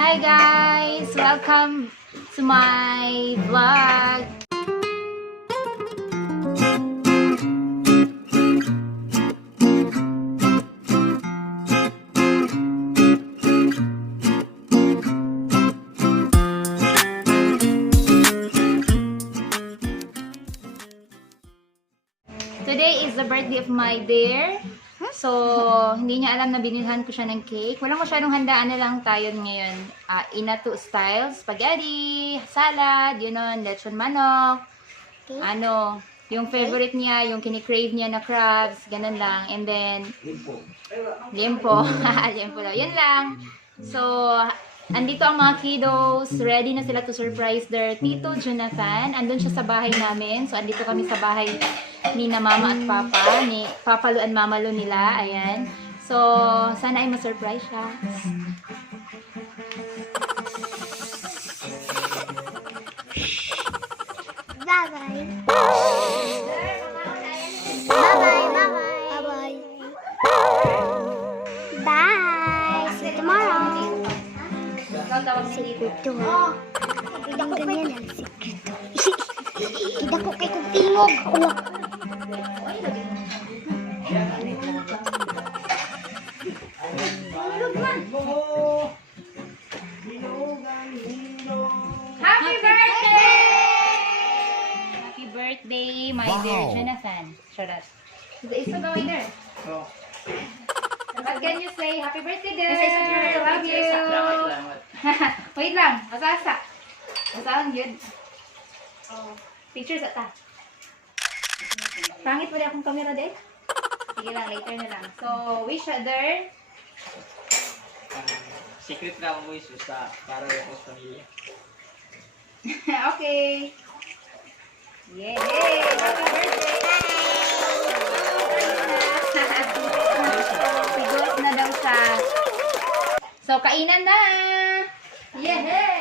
Hi guys! Welcome to my vlog! Today is the birthday of my dear. So, hindi niya alam na binilhan ko siya ng cake. Walang masyadong handaan na lang tayo ngayon. Inato style, spaghetti, salad, yun nun, lechon manok. Okay. Yung favorite niya, yung kinikrave niya na crabs, ganun lang. And then, limpo. Limpo daw. Yun lang. So, andito ang mga kiddos. Ready na sila to surprise their Tito Jonathan. Andun siya sa bahay namin. So, andito kami sa bahay ni na mama at papa. Ni Papa Lu and Mama Lu nila. Ayan. So, sana ay ma-surprise siya. Bye-bye. Bye-bye. Bye-bye. Bye. See you tomorrow. Sikreto. Ang ganyan yan, sikreto. Ida ko kay kong tingog. Happy birthday! Happy birthday, my dear Jonathan. Charot. Isa gawin there. What can you say? Happy birthday, dear. Love you. Wait lang. Masasa. Masaan yun? Pictures at ta. Pangit pala akong camera din. Sige lang, later na lang. So, wish other. Secret na ang voice sa para sa pamilya. Okay. Yay! Happy birthday! Sigurot na daw sa... So, kainan na! Yay!